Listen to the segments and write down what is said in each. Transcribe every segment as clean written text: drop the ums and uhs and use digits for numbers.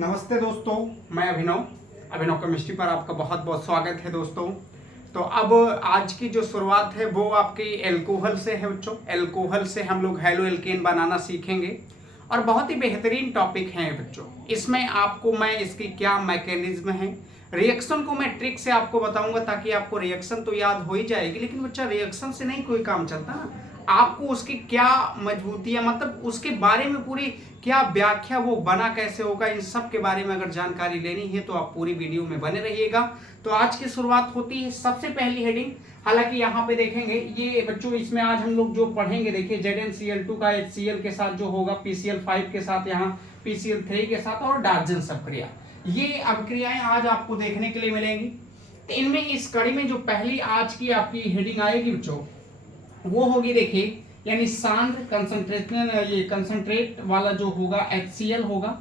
नमस्ते दोस्तों, मैं अभिनव केमिस्ट्री पर आपका बहुत बहुत स्वागत है दोस्तों। तो अब आज की जो शुरुआत है वो आपकी एल्कोहल से है बच्चों। एल्कोहल से हम लोग हैलो एल्केन बनाना सीखेंगे और बहुत ही बेहतरीन टॉपिक है बच्चों। इसमें आपको मैं इसकी क्या मैकेनिज्म है, रिएक्शन को मैं ट्रिक से आपको बताऊंगा ताकि आपको रिएक्शन तो याद हो ही जाएगी, लेकिन बच्चा रिएक्शन से नहीं कोई काम चलता ना। आपको उसकी क्या मजबूतियां, मतलब उसके बारे में पूरी क्या व्याख्या, वो बना कैसे होगा, इन सब के बारे में अगर जानकारी लेनी है तो आप पूरी वीडियो में बने रहिएगा। तो आज की शुरुआत होती है सबसे पहली हेडिंग। हालांकि यहाँ पे देखेंगे ये बच्चों, इसमें आज हम लोग जो पढ़ेंगे देखिए ZnCl2 का HCl के साथ जो होगा, PCl5 के साथ, यहाँ PCl3 के साथ और डार्जन अभिक्रिया, ये अभिक्रियाएं आज आपको देखने के लिए मिलेंगी। तो इनमें इस कड़ी में जो पहली आज की आपकी हेडिंग आएगी बच्चों वो होगी, देखिए यानी सांद्र कंसंट्रेशन, ये कंसंट्रेट वाला जो होगा HCl होगा।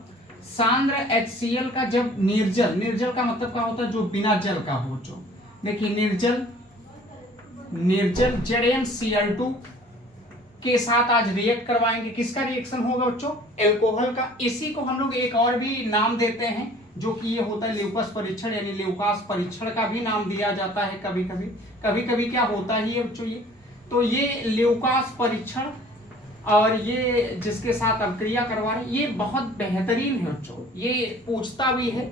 सांद्र HCl का जब निर्जल, निर्जल का मतलब क्या होता है, जो बिना जल का हो, जो देखिए निर्जल ZnCl2 के साथ आज रिएक्ट करवाएंगे। किसका रिएक्शन होगा बच्चों? एल्कोहल का। इसी को हम लोग एक और भी नाम देते हैं जो कि ये होता है ल्यूकस परीक्षण, यानी ल्यूकास परीक्षण का भी नाम दिया जाता है कभी कभी क्या होता ही है बच्चों ये। तो ये ल्यूकास परीक्षण और ये जिसके साथ अभिक्रिया करवा रहे, ये बहुत बेहतरीन है बच्चों, ये पूछता भी है।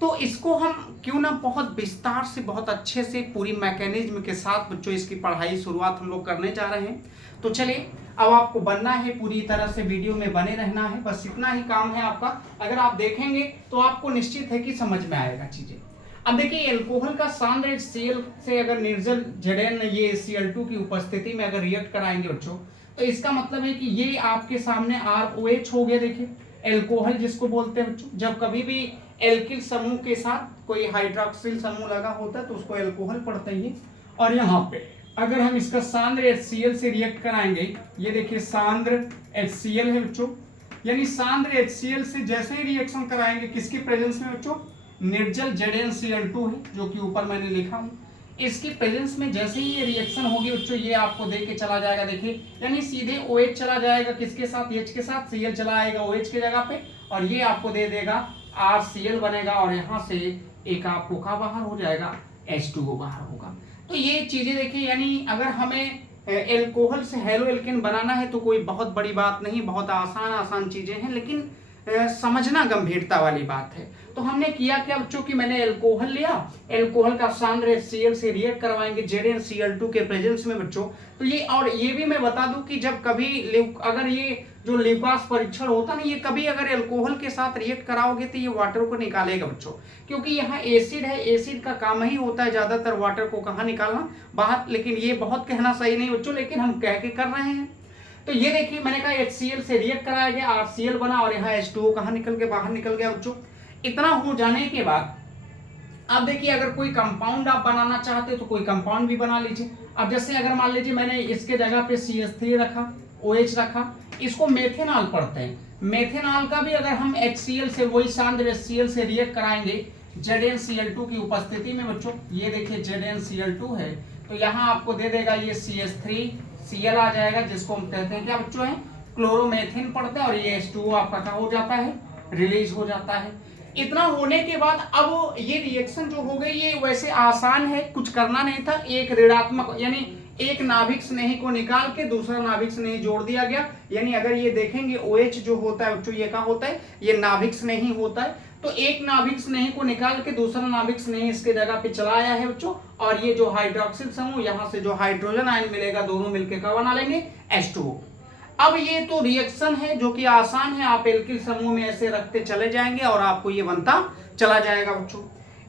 तो इसको हम क्यों ना बहुत विस्तार से, बहुत अच्छे से पूरी मैकेनिज्म के साथ बच्चों इसकी पढ़ाई शुरुआत हम लोग करने जा रहे हैं। तो चलिए, अब आपको बनना है, पूरी तरह से वीडियो में बने रहना है, बस इतना ही काम है आपका। अगर आप देखेंगे तो आपको निश्चित है कि समझ में आएगा चीजें। अब देखिए, एल्कोहल का सांद्र HCl से अगर निर्जल Zn ये Cl2 की उपस्थिति में अगर रिएक्ट कराएंगे बच्चों, तो इसका मतलब है कि ये आपके सामने ROH हो गया। देखिए एल्कोहल जिसको बोलते हैं बच्चों, जब कभी भी एल्किल समूह के साथ कोई हाइड्रोक्सिल समूह लगा होता है तो उसको एल्कोहल पढ़ते हैं। और यहाँ पे अगर हम इसका सांद्र HCl से रिएक्ट कराएंगे, ये देखिए सांद्र HCl है बच्चों, यानी सांद्र HCl से जैसे ही रिएक्शन कराएंगे, किसकी प्रेजेंस में बच्चों? निर्जल ZnCl2 है जो कि ऊपर मैंने लिखा हूं, इसकी प्रेजेंस में जैसे ही ये रिएक्शन होगी बच्चों, ये आपको दे के चला जाएगा। देखिए यानी सीधे OH चला जाएगा, किसके साथ? H के साथ। Cl चला आएगा OH की जगह पे और ये आपको दे देगा RCl बनेगा, और यहाँ से एक आपको का बाहर हो जाएगा, H2O बाहर होगा। तो ये चीजें देखिए, यानी अगर हमें एल्कोहल से हैलो एल्केन बनाना है तो कोई बहुत बड़ी बात नहीं, बहुत आसान चीजें हैं, लेकिन समझना गंभीरता वाली बात है। तो हमने किया क्या बच्चों कि मैंने एल्कोहल लिया, एल्कोहल का सांद्र HCl से रिएक्ट करवाएंगे ZnCl2 के प्रेजेंस में बच्चों। तो ये, और ये भी मैं बता दूं कि जब कभी अगर ये जो ल्यूकास परीक्षण होता ना, ये कभी अगर एल्कोहल के साथ रिएक्ट कराओगे तो ये वाटर को निकालेगा बच्चों, क्योंकि यहाँ एसिड है, एसिड का काम ही होता है ज्यादातर वाटर को कहाँ निकालना, बाहर। लेकिन ये बहुत कहना सही नहीं बच्चों, लेकिन हम कह के कर रहे हैं। तो ये देखिए मैंने कहा HCl से रिएक्ट कराया गया, RCl बना और यहाँ H2O कहाँ निकल के बाहर निकल गया बच्चों। इतना हो जाने के बाद अब देखिए, अगर कोई कंपाउंड आप बनाना चाहते हो तो कोई कंपाउंड भी बना लीजिए। अब जैसे अगर मान लीजिए मैंने इसके जगह पे CH3 रखा, OH रखा, इसको मेथेनॉल पढ़ते हैं। मेथेनॉल का भी अगर हम HCl से, वही सांद्र HCl से रिएक्ट कराएंगे ZnCl2 की उपस्थिति में बच्चों, ये देखिए ZnCl2 है, तो यहाँ आपको दे देगा ये CH3Cl आ जाएगा, जिसको हम कहते हैं क्या बच्चों है, क्लोरोमेथिन पढ़ते हैं, और ये H2O आपका क्या हो जाता है, रिलीज हो जाता है। इतना होने के बाद अब ये रिएक्शन जो हो गई, ये वैसे आसान है, कुछ करना नहीं था। एक ऋणात्मक, यानी एक नाभिक स्नेही को निकाल के दूसरा नाभिक स्नेही जोड़ दिया गया। यानी अगर ये देखेंगे OH जो होता है बच्चों, ये क्या होता है, ये नाभिक स्नेही होता है। तो एक नाभिक स्नेही को निकाल के दूसरा नाभिक स्नेही इसके जगह पे चला आया है बच्चों, और ये जो हाइड्रोक्सिल समूह, यहाँ से जो हाइड्रोजन आयन मिलेगा, दोनों मिलकर क्या बना लेंगे, H2O। अब ये तो रिएक्शन है जो कि आसान है, आप एल्किल समूह में ऐसे रखते चले जाएंगे और आपको ये बनता चला जाएगा बच्चों।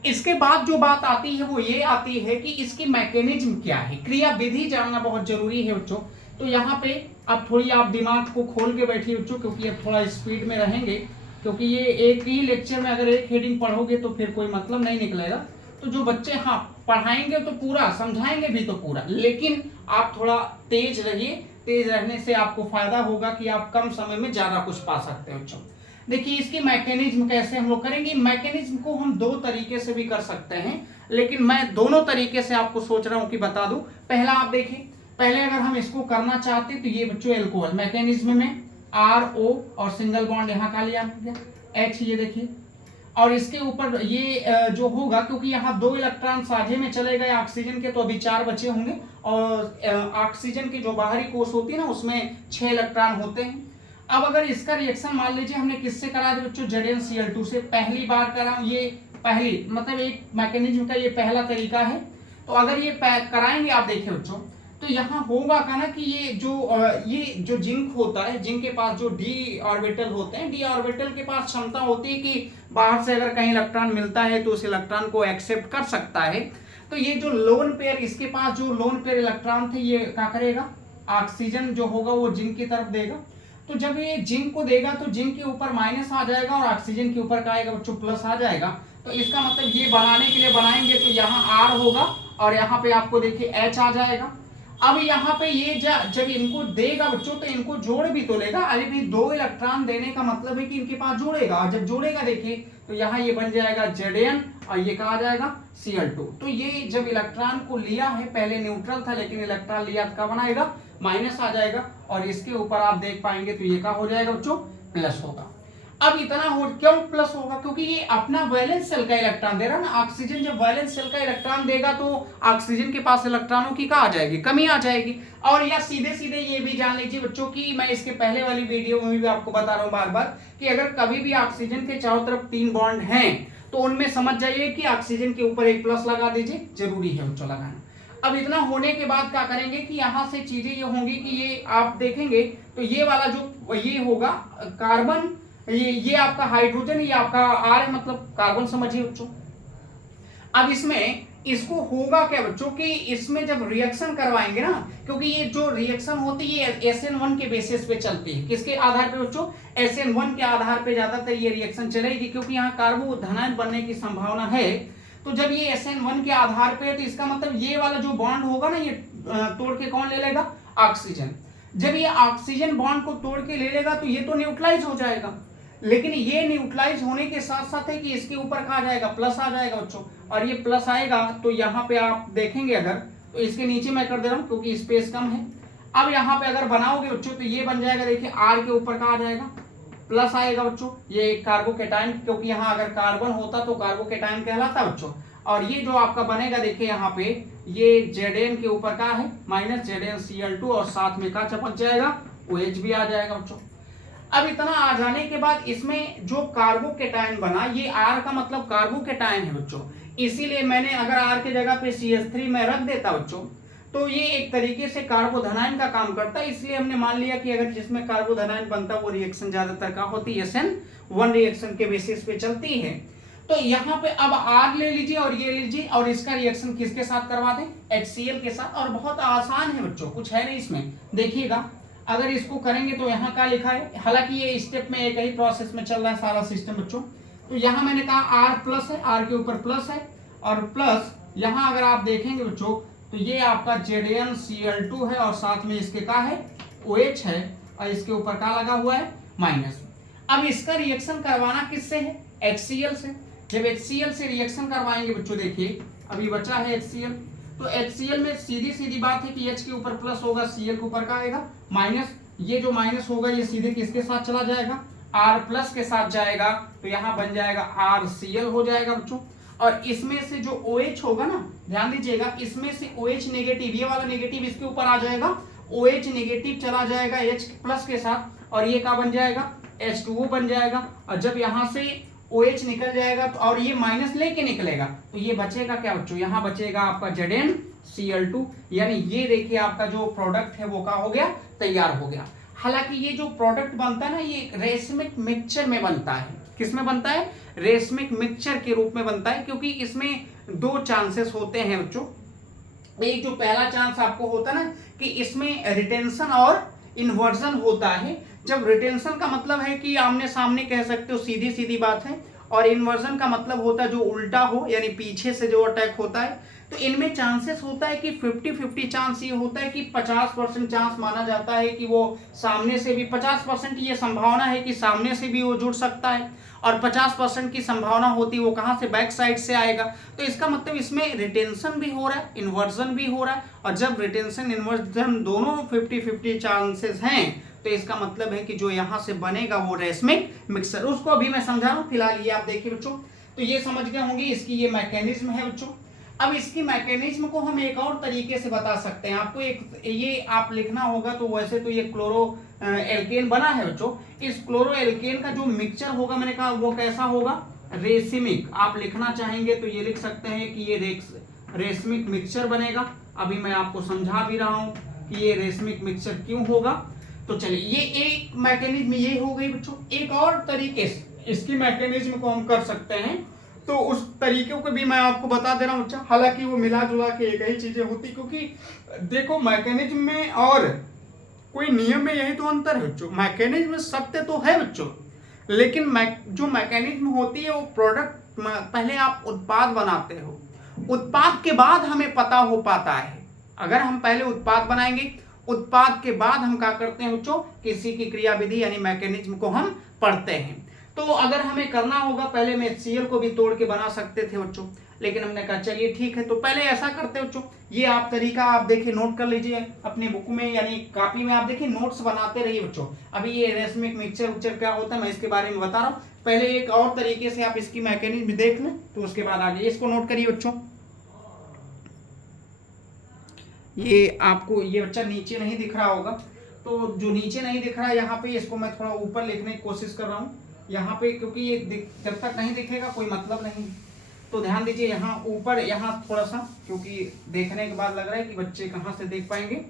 इसके बाद जो बात आती है वो ये आती है कि इसकी मैकेनिज्म क्या है, क्रिया विधि जानना बहुत जरूरी है बच्चों। तो यहाँ पे अब थोड़ी आप दिमाग को खोल के बैठिए बच्चों, क्योंकि अब थोड़ा स्पीड में रहेंगे, क्योंकि ये एक ही लेक्चर में अगर एक हेडिंग पढ़ोगे तो फिर कोई मतलब नहीं निकलेगा। तो जो बच्चे हाँ पढ़ाएंगे तो पूरा, समझाएंगे भी तो पूरा, लेकिन आप थोड़ा तेज रहिए। तेज रहने से आपको फायदा होगा कि आप कम समय में ज्यादा कुछ पा सकते हो बच्चों। देखिए इसकी मैकेनिज्म कैसे हम लोग करेंगे। मैकेनिज्म को हम दो तरीके से भी कर सकते हैं, लेकिन मैं दोनों तरीके से आपको सोच रहा हूं कि बता दूं। पहला आप देखिए, पहले अगर हम इसको करना चाहते तो ये बच्चों एल्कोहल मैकेनिज्म में RO और सिंगल बॉन्ड यहाँ का लिया गया H, ये देखिए। और इसके ऊपर ये जो होगा, क्योंकि यहाँ 2 इलेक्ट्रॉन साझे में चले गए ऑक्सीजन के, तो अभी 4 बचे होंगे। और ऑक्सीजन की जो बाहरी कोश होती है ना, उसमें 6 इलेक्ट्रॉन होते हैं। अब अगर इसका रिएक्शन मान लीजिए हमने किससे करा दिया बच्चों, ZnCl2 से पहली बार करा, ये पहली मतलब एक मैकेनिज्म का ये पहला तरीका है। तो अगर ये कराएंगे आप देखिए बच्चों, तो यहाँ होगा का ना कि ये जो जिंक होता है, जिंक के पास जो डी ऑर्बिटल होते हैं, डी ऑर्बिटल के पास क्षमता होती है कि बाहर से अगर कहीं इलेक्ट्रॉन मिलता है तो उस इलेक्ट्रॉन को एक्सेप्ट कर सकता है। तो ये जो लोन पेयर, इसके पास जो लोन पेयर इलेक्ट्रॉन थे, ये क्या करेगा, ऑक्सीजन जो होगा वो जिंक की तरफ देगा। तो जब ये जिंक को देगा तो जिंक के ऊपर माइनस आ जाएगा और ऑक्सीजन के ऊपर क्या आएगा बच्चों, प्लस आ जाएगा। तो इसका मतलब ये बनाने के लिए बनाएंगे तो यहाँ R होगा और यहाँ पे आपको देखिए H आ जाएगा। अब यहाँ पे ये जब इनको देगा बच्चों, तो इनको जोड़ भी तो लेगा, अरे नहीं 2 इलेक्ट्रॉन देने का मतलब है कि इनके पास जोड़ेगा, और जब जोड़ेगा देखिए तो यहाँ ये बन जाएगा Zn और ये कहा जाएगा Cl2। तो ये जब इलेक्ट्रॉन को लिया है, पहले न्यूट्रल था लेकिन इलेक्ट्रॉन लिया तो क्या बनाएगा, माइनस आ जाएगा, और इसके ऊपर आप देख पाएंगे तो ये क्या हो जाएगा बच्चों, प्लस होगा। अब इतना हो, क्यों प्लस होगा, क्योंकि ये अपना वैलेंस शेल का इलेक्ट्रॉन दे रहा है ना। ऑक्सीजन जब वैलेंस शेल का इलेक्ट्रॉन देगा तो ऑक्सीजन के पास इलेक्ट्रॉनों की क्या आ जाएगी, कमी आ जाएगी। और या सीधे सीधे ये भी जान लीजिए बच्चों की, मैं इसके पहले वाली वीडियो में भी आपको बता रहा हूँ बार बार, कि अगर कभी भी ऑक्सीजन के चारों तरफ 3 बॉन्ड हैं तो उनमें समझ जाइए कि ऑक्सीजन के ऊपर एक प्लस लगा दीजिए, जरूरी है बच्चों लगाना। अब इतना होने के बाद क्या करेंगे कि यहाँ से चीजें ये होंगी कि ये आप देखेंगे तो ये वाला जो ये होगा कार्बन, ये आपका हाइड्रोजन, ये आपका R है, मतलब कार्बन समझिए बच्चों। अब इसमें इसको होगा क्या बच्चों कि इसमें जब रिएक्शन करवाएंगे ना, क्योंकि ये जो रिएक्शन होती है ये SN1 के बेसिस पे चलती है। किसके आधार पे बच्चों, SN1 के आधार पे ज्यादातर ये रिएक्शन चलेगी, क्योंकि यहाँ कार्बोधनायन बनने की संभावना है। तो जब ये SN1 के आधार पे है तो इसका मतलब ये वाला जो बॉन्ड होगा ना, ये तोड़ के कौन ले लेगा, ऑक्सीजन। जब ये ऑक्सीजन बॉन्ड को तोड़ के ले लेगा तो ये तो न्यूट्रलाइज हो जाएगा, लेकिन ये न्यूट्रलाइज होने के साथ साथ है कि इसके ऊपर कहा जाएगा, प्लस आ जाएगा बच्चों। और ये प्लस आएगा तो यहाँ पे आप देखेंगे अगर, तो इसके नीचे मैं कर दे रहा हूँ क्योंकि स्पेस कम है। अब यहाँ पे अगर बनाओगे बच्चों तो ये बन जाएगा, देखिए R के ऊपर कहा जाएगा, प्लस आएगा बच्चों, ये कार्बोकेटाइन, क्योंकि यहाँ अगर कार्बन होता तो कार्बोकेटाइन कहलाता बच्चों। और ये जो आपका बनेगा देखिए यहाँ पे, ये Zn के ऊपर का है माइनस ZnCl2 और साथ में का चपक जाएगा, OH भी आ जाएगा बच्चों। अब इतना आ जाने के बाद इसमें जो कार्बोकेटाइन बना, ये R का मतलब कार्बोकेटाइन है बच्चों, इसीलिए मैंने अगर R के जगह पे CH3 में रख देता बच्चों तो ये एक तरीके से कार्बोधनायन का काम करता है। इसलिए हमने मान लिया कि अगर जिसमें कार्बोधनायन बनता है वो रिएक्शन ज्यादातर का होती है SN1 रिएक्शन के बेसिस पे चलती है। तो यहाँ पे अब R ले लीजिए और ये लीजिए, और इसका रिएक्शन किसके साथ करवा दें, HCl के साथ। और बहुत आसान है बच्चों, कुछ है नहीं इसमें, देखिएगा अगर इसको करेंगे तो यहाँ क्या लिखा है, हालांकि ये स्टेप में एक ही प्रोसेस में चल रहा है सारा सिस्टम बच्चों। तो यहाँ मैंने कहा R प्लस है, R के ऊपर प्लस है, और प्लस यहाँ अगर आप देखेंगे बच्चों तो ये आपका ZnCl2 है और साथ में इसके क्या है, OH है, और इसके ऊपर क्या लगा हुआ है, माइनस। अब इसका रिएक्शन करवाना किससे है, HCl से। जब HCl से रिएक्शन करवाएंगे बच्चों, देखिए अभी बचा है HCl, तो HCl में सीधी सीधी बात है कि H के ऊपर प्लस होगा, Cl के ऊपर का आएगा माइनस। ये जो माइनस होगा ये सीधे किसके साथ चला जाएगा, R प्लस के साथ जाएगा, तो यहाँ बन जाएगा RCl हो जाएगा बच्चों। और इसमें से जो OH होगा ना, ध्यान दीजिएगा, इसमें से OH नेगेटिव, ये वाला नेगेटिव इसके ऊपर आ जाएगा, OH नेगेटिव चला जाएगा H प्लस के साथ, और ये क्या बन जाएगा, H2O बन जाएगा। और जब यहाँ से OH निकल जाएगा तो, और ये माइनस लेके निकलेगा, तो ये बचेगा क्या बच्चों, यहाँ बचेगा आपका ZnCl2, यानी ये देखिए आपका जो प्रोडक्ट है वो क्या हो गया, तैयार हो गया। हालांकि ये जो प्रोडक्ट बनता है ना, ये रेसमिक मिक्सचर में बनता है। किस में बनता है, रेसमिक मिक्सचर के रूप में बनता है, क्योंकि इसमें 2 चांसेस होते हैं बच्चों। एक जो पहला चांस आपको होता है ना कि इसमें रिटेंशन और इन्वर्जन होता है। जब रिटेंशन का मतलब है कि आमने सामने कह सकते हो, सीधी सीधी बात है, और इन्वर्जन का मतलब होता है जो उल्टा हो, यानी पीछे से जो अटैक होता है। तो इनमें चांसेस होता है कि 50-50 चांस ये होता है कि 50% चांस माना जाता है कि वो सामने से भी, 50% ये संभावना है कि सामने से भी वो जुड़ सकता है, और 50% की संभावना होती है वो कहाँ से, बैक साइड से आएगा। तो इसका मतलब इसमें रिटेंशन भी हो रहा है, इन्वर्जन भी हो रहा है, और जब रिटेंशन इन्वर्जन दोनों 50-50 चांसेस हैं तो इसका मतलब है कि जो यहाँ से बनेगा वो रेशमिक मिक्सचर, उसको अभी मैं समझा रहा हूँ। फिलहाल ये आप देखिए बच्चों, तो ये समझ गए होंगे इसकी ये मैकेनिज्म है बच्चों। अब इसकी मैकेनिज्म को हम एक और तरीके से बता सकते हैं। आपको एक ये आप लिखना होगा, तो वैसे तो ये क्लोरो एल्केन बना है बच्चों। इस क्लोरो एल्केन का जो मिक्सचर होगा, मैंने कहा वो कैसा होगा, रेसिमिक। आप लिखना चाहेंगे तो ये लिख सकते हैं कि ये रेशमिक मिक्सचर बनेगा। अभी मैं आपको समझा भी रहा हूं कि ये रेशमिक मिक्सचर क्यों होगा। तो चलिए, ये एक मैकेनिज्म ये हो गई बच्चों। एक और तरीके से इसकी मैकेनिज्म को हम कर सकते हैं, तो उस तरीके को भी मैं आपको बता दे रहा हूं बच्चा। हालांकि वो मिला जुला के एक ही चीजें होती, क्योंकि देखो मैकेनिज्म में और कोई नियम में यही तो अंतर है बच्चों। मैकेनिज्म में सत्य तो है बच्चों, लेकिन जो मैकेनिज्म होती है वो प्रोडक्ट, पहले आप उत्पाद बनाते हो, उत्पाद के बाद हमें पता हो पाता है। अगर हम पहले उत्पाद बनाएंगे, उत्पाद के बाद हम क्या करते हैं बच्चों, किसी की क्रियाविधि यानी मैकेनिज्म को हम पढ़ते हैं। तो अगर हमें करना होगा, पहले में HCl को भी तोड़ के बना सकते थे बच्चों, लेकिन हमने कहा चलिए ठीक है, तो पहले ऐसा करते बच्चों। ये आप तरीका आप देखिए, नोट कर लीजिए अपनी बुक में, यानी कॉपी में आप देखिए, नोट्स बनाते रहिए बच्चों। अभी ये रेशमिक मिक्सचर क्या होता है मैं इसके बारे में बता रहा हूँ। पहले एक और तरीके से आप इसकी मैकेनिज्म देख लें, तो उसके बाद आगे इसको नोट करिए बच्चों। ये आपको ये बच्चा नीचे नहीं दिख रहा होगा, तो जो नीचे नहीं दिख रहा है यहाँ पे, इसको मैं थोड़ा ऊपर लिखने की कोशिश कर रहा हूँ यहाँ पे, क्योंकि ये जब तक नहीं दिखेगा कोई मतलब नहीं। तो ध्यान दीजिए यहाँ ऊपर, यहाँ थोड़ा सा, क्योंकि देखने के बाद लग रहा है कि बच्चे कहाँ से देख पाएंगे।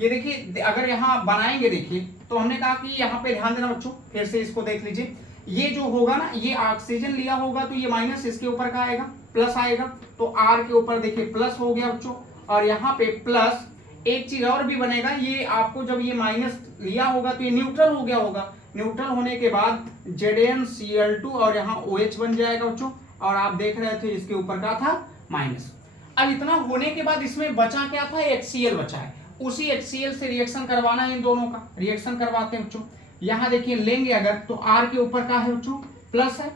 ये देखिए, अगर यहाँ बनाएंगे, देखिए तो हमने कहा कि यहाँ पे ध्यान देना बच्चों, फिर से इसको देख लीजिए। ये जो होगा ना, ये ऑक्सीजन लिया होगा, तो ये माइनस इसके ऊपर का आएगा, प्लस आएगा। तो R के ऊपर देखिए प्लस हो गया बच्चों, और यहाँ पे प्लस। एक चीज और भी बनेगा, ये आपको जब ये माइनस लिया होगा तो ये न्यूट्रल हो गया होगा। न्यूट्रल होने के बाद ZnCl2 और यहाँ OH बन जाएगा बच्चों, और आप देख रहे थे इसके ऊपर का था माइनस। अब इतना होने के बाद इसमें बचा क्या था, HCl बचा है। उसी HCl से रिएक्शन करवाना है, इन दोनों का रिएक्शन करवाते हैं बच्चों। यहाँ देखिए लेंगे अगर, तो R के ऊपर का है बच्चों प्लस है,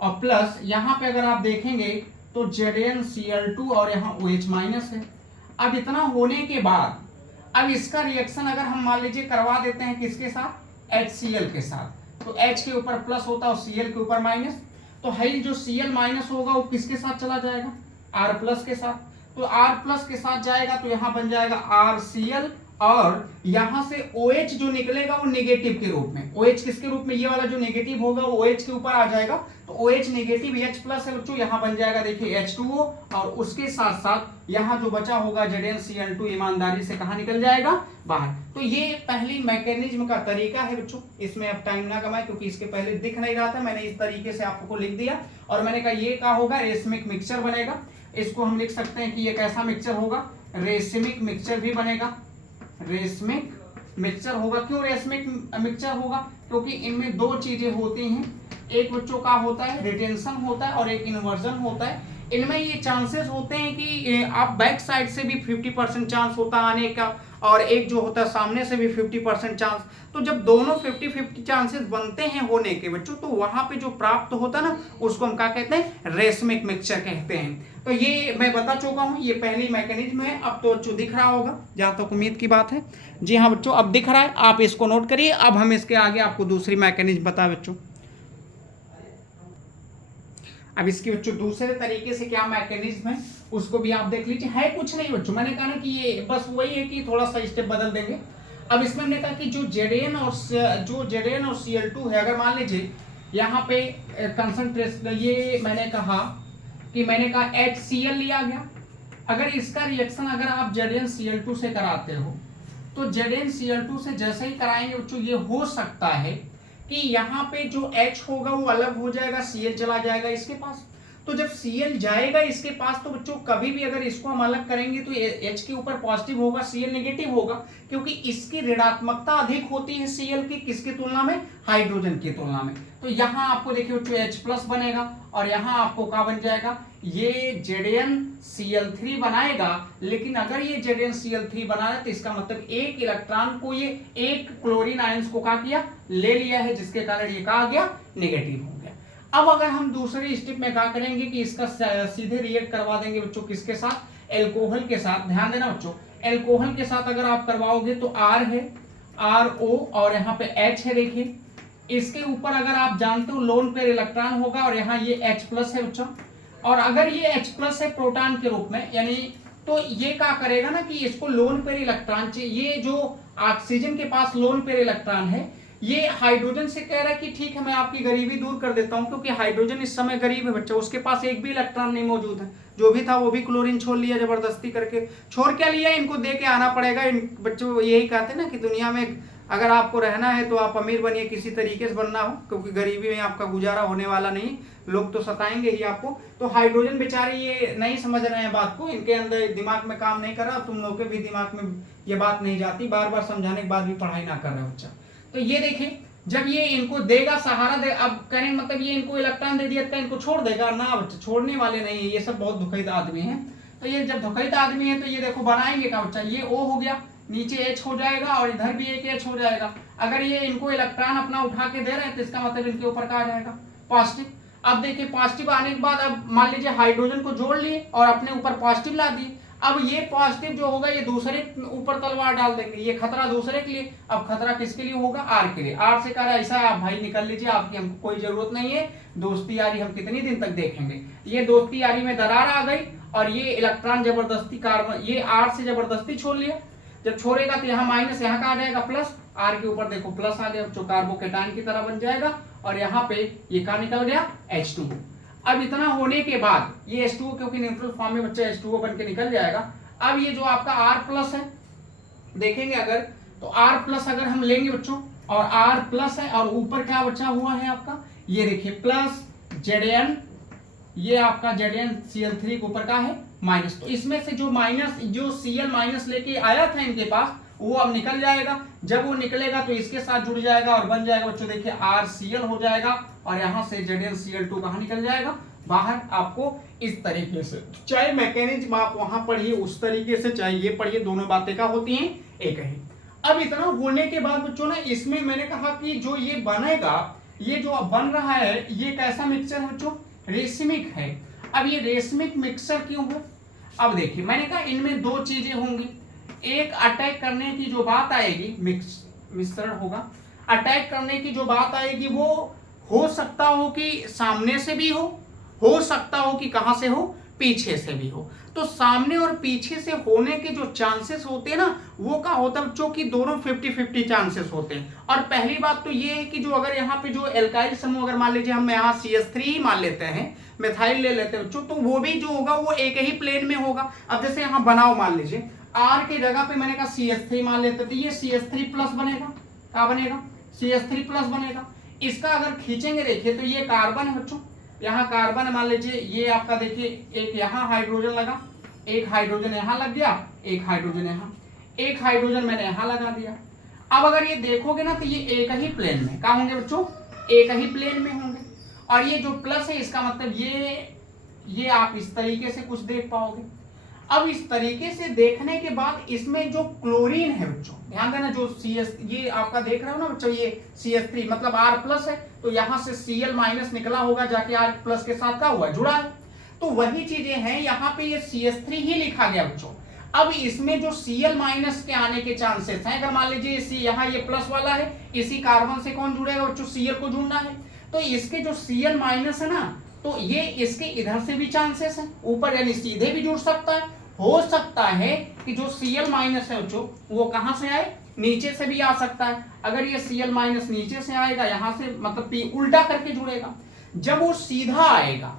और प्लस यहाँ पे अगर आप देखेंगे तो ZnCl2 और यहाँ OH माइनस है। अब इतना होने के बाद अब इसका रिएक्शन अगर हम मान लीजिए करवा देते हैं किसके साथ, HCl के साथ, तो H के ऊपर प्लस होता है और Cl के ऊपर माइनस। तो है जो Cl माइनस होगा वो किसके साथ चला जाएगा, R प्लस के साथ। तो R प्लस के साथ जाएगा तो यहाँ बन जाएगा RCl, और यहाँ से OH जो निकलेगा वो नेगेटिव के रूप में। OH किसके रूप में, ये वाला जो नेगेटिव होगा वो OH के ऊपर आ जाएगा, तो OH नेगेटिव H प्लस है बच्चों, यहाँ बन जाएगा देखिए H2O, और उसके साथ साथ यहाँ जो बचा होगा ZnCl2 ईमानदारी से कहाँ निकल जाएगा, बाहर। तो ये पहली मैकेनिज्म का तरीका है बच्चों। इसमें अब टाइम ना कमाए, क्योंकि इसके पहले दिख नहीं रहा था, मैंने इस तरीके से आपको लिख दिया, और मैंने कहा ये क्या होगा, रेशमिक मिक्सचर बनेगा। इसको हम लिख सकते हैं कि ये कैसा मिक्सचर होगा, रेशमिक मिक्सचर भी बनेगा, रेशमिक मिक्सचर होगा। क्यों रेशमिक मिक्सचर होगा, क्योंकि इनमें दो चीजें होती हैं, एक बच्चों का होता है रिटेंशन होता है और एक इन्वर्जन होता है। इनमें ये चांसेस होते हैं कि आप बैक साइड से भी 50% चांस होता है आने का, और एक जो होता है सामने से भी 50% चांस। तो जब दोनों 50-50 चांसेस बनते हैं होने के बच्चों, तो वहां पे जो प्राप्त होता है ना, उसको हम क्या कहते हैं, रेशमिक मिक्सचर कहते हैं। तो ये मैं बता चुका हूँ, ये पहली मैकेनिज्म है। अब तो बच्चों दिख रहा होगा, जहां तक उम्मीद की बात है। जी हाँ बच्चों, अब दिख रहा है, आप इसको नोट करिए। अब हम इसके आगे आपको दूसरी मैकेनिज्म बताए बच्चों। अब इसकी बच्चों दूसरे तरीके से क्या मैकेनिज्म है उसको भी आप देख लीजिए। है कुछ नहीं बच्चों, मैंने कहा ना कि ये बस वही है कि थोड़ा सा स्टेप बदल देंगे। अब इसमें हमने कहा कि जो Zn और Cl2 है, अगर मान लीजिए यहाँ पे कंसंट्रेशन, ये मैंने कहा HCl लिया गया। अगर इसका रिएक्शन अगर आप ZnCl2 से कराते हो, तो ZnCl2 से जैसे ही कराएंगे बच्चों, ये हो सकता है कि यहाँ पे जो H होगा वो अलग हो जाएगा, Cl चला जाएगा इसके पास। तो जब Cl जाएगा इसके पास, तो बच्चों कभी भी अगर इसको हम अलग करेंगे तो H के ऊपर पॉजिटिव होगा, Cl नेगेटिव होगा, क्योंकि इसकी ऋणात्मकता अधिक होती है Cl की, किसकी तुलना में, हाइड्रोजन की तुलना में। तो यहाँ आपको देखिए बच्चों H प्लस बनेगा, और यहाँ आपको क्या बन जाएगा, ये ZnCl3 बनाएगा। लेकिन अगर ये ZnCl3 बना है तो इसका मतलब एक इलेक्ट्रॉन को, ये एक क्लोरीन आयंस को क्या किया, ले लिया है, जिसके कारण ये कहा गया नेगेटिव हो गया। अब अगर हम दूसरे स्टेप में क्या करेंगे कि इसका सीधे रिएक्ट करवा देंगे बच्चों, किसके साथ, एल्कोहल के साथ। ध्यान देना बच्चों, एल्कोहल के साथ अगर आप करवाओगे तो R है, RO और यहाँ पे H है। देखिए इसके ऊपर अगर आप जानते हो लोन पेयर इलेक्ट्रॉन होगा और यहाँ ये H+ है बच्चों, और अगर ये H+ है प्रोटॉन के रूप में, यानी तो ये क्या करेगा ना कि इसको लोन पेयर इलेक्ट्रॉन चाहिए। ये जो ऑक्सीजन के पास लोन पेयर इलेक्ट्रॉन है, ये हाइड्रोजन से कह रहा है कि ठीक है मैं आपकी गरीबी दूर कर देता हूं, क्योंकि हाइड्रोजन इस समय गरीब है बच्चा, उसके पास एक भी इलेक्ट्रॉन नहीं मौजूद है, जो भी था वो भी क्लोरीन छोड़ लिया जबरदस्ती करके। छोड़ क्या लिया, इनको दे के आना पड़ेगा। इन बच्चों यही कहते हैं ना कि दुनिया में अगर आपको रहना है तो आप अमीर बनिए, किसी तरीके से बनना हो, क्योंकि गरीबी में आपका गुजारा होने वाला नहीं, लोग तो सताएंगे ही आपको। तो हाइड्रोजन बेचारे ये नहीं समझ रहे हैं बात को, इनके अंदर दिमाग में काम नहीं कर रहा, तुम लोग के भी दिमाग में ये बात नहीं जाती, बार बार समझाने के बाद भी पढ़ाई ना कर रहे बच्चा। तो ये देखिए जब ये इनको देगा सहारा दे, अब कहने मतलब ये इनको इलेक्ट्रॉन दे दिया तो इनको छोड़ देगा ना बच्चा, छोड़ने वाले नहीं है, ये सब बहुत दुखित आदमी है। तो ये जब दुखित आदमी है तो ये देखो बनाएंगे क्या बच्चा, ये O हो गया, नीचे H हो जाएगा और इधर भी एक H हो जाएगा। अगर ये इनको इलेक्ट्रॉन अपना उठा के दे रहे हैं तो इसका मतलब इनके ऊपर क्या आ जाएगा, पॉजिटिव। अब देखिए पॉजिटिव आने के बाद अब मान लीजिए हाइड्रोजन को जोड़ लिए और अपने ऊपर पॉजिटिव ला दिए। अब ये पॉजिटिव जो होगा ये दूसरे ऊपर तलवार डाल देंगे, ये खतरा दूसरे के लिए। अब खतरा किसके लिए होगा, R के लिए। R से कह रहा है ऐसा है आप भाई निकल लीजिए, आपकी हमको कोई जरूरत नहीं है, दोस्ती यारी हम कितनी दिन तक देखेंगे। ये दोस्ती यारी में दरार आ गई और ये इलेक्ट्रॉन जबरदस्ती कार्बन ये R से जबरदस्ती छोड़ लिया। जब छोड़ेगा तो यहाँ माइनस, यहाँ का आ जाएगा प्लस, R के ऊपर देखो प्लस आ गया जो कार्बोकेटाइन की तरह बन जाएगा, और यहाँ पे ये क्या निकल गया, H2। अब इतना होने के बाद ये H2O, क्योंकि न्यूट्रल फॉर्म में बच्चा H2O बन के निकल जाएगा। अब ये जो आपका R+ है देखेंगे अगर, तो R+ अगर हम लेंगे बच्चों और R+ है और ऊपर क्या बचा हुआ है आपका, ये देखिए प्लस Zn, ये आपका ZnCl3 के ऊपर का है माइनस। तो इसमें से जो माइनस, जो Cl- लेके आया था इनके पास, वो अब निकल जाएगा। जब वो निकलेगा तो इसके साथ जुड़ जाएगा और बन जाएगा बच्चों देखिए RCl हो जाएगा, और यहाँ से ZnCl2 कहाँ निकल जाएगा, बाहर। आपको इस तरीके से चाहे मैकेनिज्म आप वहां पढ़िए उस तरीके से, चाहे ये पढ़िए, दोनों बातें क्या होती हैं, एक ही। अब इतना होने के बाद बच्चों ना, इसमें मैंने कहा कि जो ये बनेगा, ये जो अब बन रहा है ये कैसा मिक्सचर है बच्चों, रेशमिक है। अब ये रेशमिक मिक्सचर क्यों है, अब देखिए मैंने कहा इनमें दो चीजें होंगी। एक अटैक करने की जो बात आएगी, मिश्रण होगा, अटैक करने की जो बात आएगी वो हो सकता हो कि सामने से भी हो सकता हो कि कहां से हो, पीछे से भी हो। तो सामने और पीछे से होने के जो चांसेस होते हैं ना, वो क्या होता है बच्चों की दोनों 50-50 चांसेस होते हैं। और पहली बात तो ये है कि जो अगर यहाँ पे जो एल्काइल समूह, अगर मान लीजिए हम यहाँ CH3 ही मान लेते हैं, मिथाइल ले लेते हैं बच्चों, तो वो भी जो होगा वो एक ही प्लेन में होगा। अब जैसे यहाँ बनाओ, मान लीजिए R के जगह पे मैंने कहा CH3 मान लेते, तो ये CH3+ बनेगा, क्या बनेगा, CH3+ बनेगा। इसका अगर खींचेंगे देखिए तो ये कार्बन है बच्चों, यहाँ कार्बन मान लीजिए, ये आपका देखिए एक यहाँ हाइड्रोजन लगा, एक हाइड्रोजन यहाँ लग गया, एक हाइड्रोजन यहाँ, एक हाइड्रोजन मैंने यहाँ लगा दिया। अब अगर ये देखोगे ना तो ये एक ही प्लेन में क्या होंगे बच्चों, एक ही प्लेन में होंगे। और ये जो प्लस है इसका मतलब ये आप इस तरीके से कुछ देख पाओगे। अब इस तरीके से देखने के बाद इसमें जो क्लोरीन है बच्चों, ध्यान देना, जो CS ये आपका देख रहे हो ना बच्चों, ये CH3 मतलब R+ है, तो यहाँ से Cl- निकला होगा, जाके R+ के साथ क्या हुआ, जुड़ा है। तो वही चीजें हैं, यहाँ पे ये CH3 ही लिखा गया बच्चों। अब इसमें जो Cl- के आने के चांसेस हैं, अगर मान लीजिए यहाँ ये प्लस वाला है, इसी कार्बन से कौन जुड़ेगा बच्चों, Cl को जुड़ना है, तो इसके जो Cl- है ना, तो ये इसके इधर से भी चांसेस है ऊपर, यानी सीधे भी जुड़ सकता है। हो सकता है कि जो Cl- है बच्चों वो कहां से आए, नीचे से भी आ सकता है। अगर ये Cl- नीचे से आएगा, यहां से मतलब P उल्टा करके जुड़ेगा। जब वो सीधा आएगा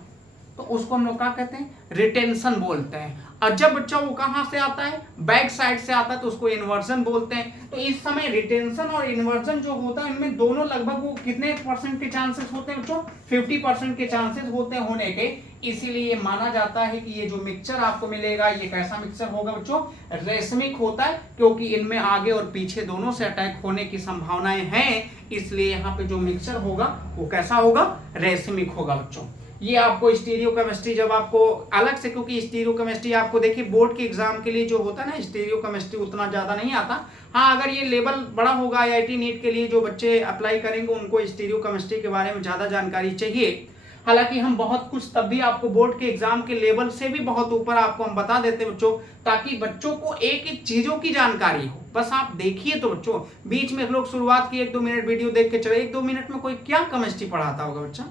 तो उसको हम लोग क्या कहते हैं, रिटेंशन बोलते हैं। और जब बच्चा वो कहां से आता है, बैक साइड से आता है, तो उसको इन्वर्जन बोलते हैं। तो इस समय रिटेंशन और इन्वर्जन जो होता है, इनमें दोनों लगभग वो कितने % के चांसेस होते हैं बच्चों, 50% के चांसेस होते हैं होने के। इसीलिए माना जाता है कि ये जो मिक्सचर आपको मिलेगा ये कैसा मिक्सचर होगा बच्चों, रेशमिक होता है, क्योंकि इनमें आगे और पीछे दोनों से अटैक होने की संभावनाएं हैं। इसलिए यहाँ पे जो मिक्सचर होगा वो कैसा होगा, रेशमिक होगा बच्चों। ये आपको स्टीरियो केमिस्ट्री जब आपको अलग से, क्योंकि स्टीरियो केमिस्ट्री आपको देखिए बोर्ड के एग्जाम के लिए जो होता है ना, स्टीरियो केमिस्ट्री उतना ज्यादा नहीं आता। हाँ, अगर ये लेवल बड़ा होगा IIT नीट के लिए, जो बच्चे अप्लाई करेंगे उनको स्टीरियो केमिस्ट्री के बारे में ज्यादा जानकारी चाहिए। हालांकि हम बहुत कुछ तब भी आपको बोर्ड के एग्जाम के लेवल से भी बहुत ऊपर आपको हम बता देते हैं बच्चों, ताकि बच्चों को एक एक चीजों की जानकारी हो। बस आप देखिए तो बच्चों, बीच में लोग शुरुआत की 1-2 मिनट वीडियो देख के चले, 1-2 मिनट में कोई क्या केमिस्ट्री पढ़ाता होगा बच्चा।